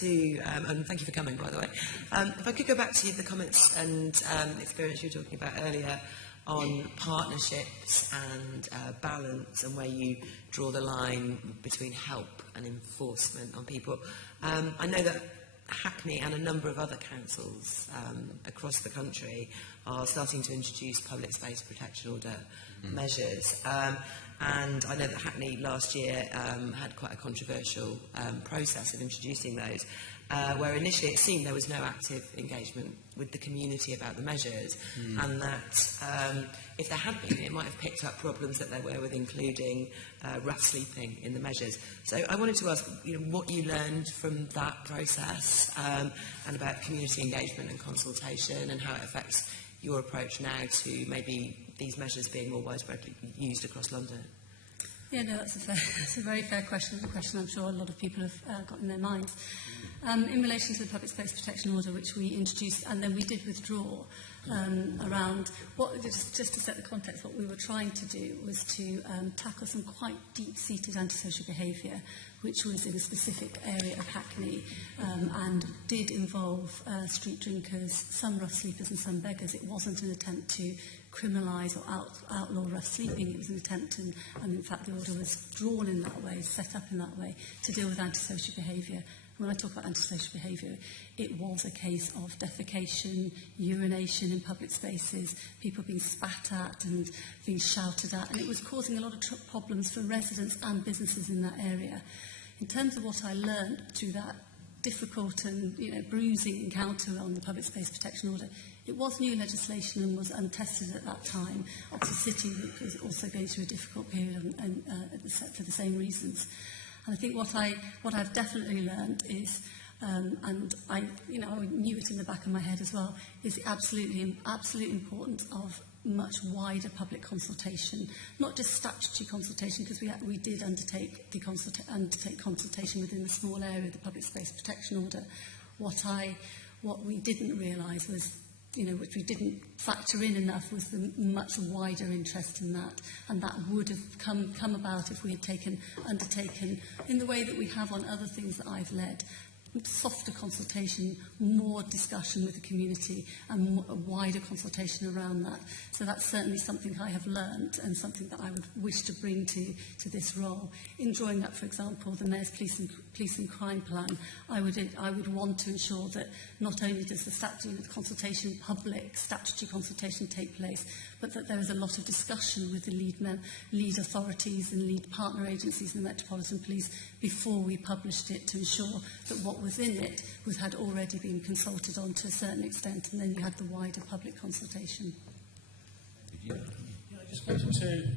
to, and thank you for coming, by the way. If I could go back to the comments and experience you were talking about earlier on partnerships and balance and where you draw the line between help and enforcement on people. I know that Hackney and a number of other councils across the country are starting to introduce public space protection order measures. And I know that Hackney last year had quite a controversial process of introducing those, where initially it seemed there was no active engagement with the community about the measures, and that if there had been, it might have picked up problems that there were with including rough sleeping in the measures. So I wanted to ask, what you learned from that process and about community engagement and consultation and how it affects your approach now to maybe these measures being more widespreadly used across London. Yeah, no, that's a very fair question. It's a question I'm sure a lot of people have got in their minds. In relation to the Public Space Protection Order, which we introduced and then we did withdraw, around what, just to set the context, what we were trying to do was to tackle some quite deep-seated antisocial behaviour, which was in a specific area of Hackney and did involve street drinkers, some rough sleepers and some beggars. It wasn't an attempt to criminalise or outlaw rough sleeping. It was an attempt, and in fact the order was drawn in that way, set up in that way, to deal with antisocial behaviour. When I talk about antisocial behaviour, it was a case of defecation, urination in public spaces, people being spat at and being shouted at, and it was causing a lot of problems for residents and businesses in that area. In terms of what I learned through that difficult and bruising encounter on the Public Space Protection Order, it was new legislation and was untested at that time. Oxford City was also going through a difficult period and for the same reasons. And I think what I've definitely learned is, and I knew it in the back of my head as well, is the absolute importance of much wider public consultation, not just statutory consultation, because we did undertake consultation within the small area of the Public Space Protection Order. What we didn't realise was, which we didn't factor in enough, was the much wider interest in that, and that would have come about if we had undertaken, in the way that we have on other things that I've led, softer consultation, more discussion with the community and a wider consultation around that. So that's certainly something I have learnt and something that I would wish to bring to this role. In drawing up, for example, the Mayor's Police and Crime Plan, I would want to ensure that not only does the public statutory consultation take place, but that there is a lot of discussion with the lead authorities and lead partner agencies in the Metropolitan Police before we published it, to ensure that what was in it had already been consulted on to a certain extent, and then you had the wider public consultation. Yeah, I just wanted to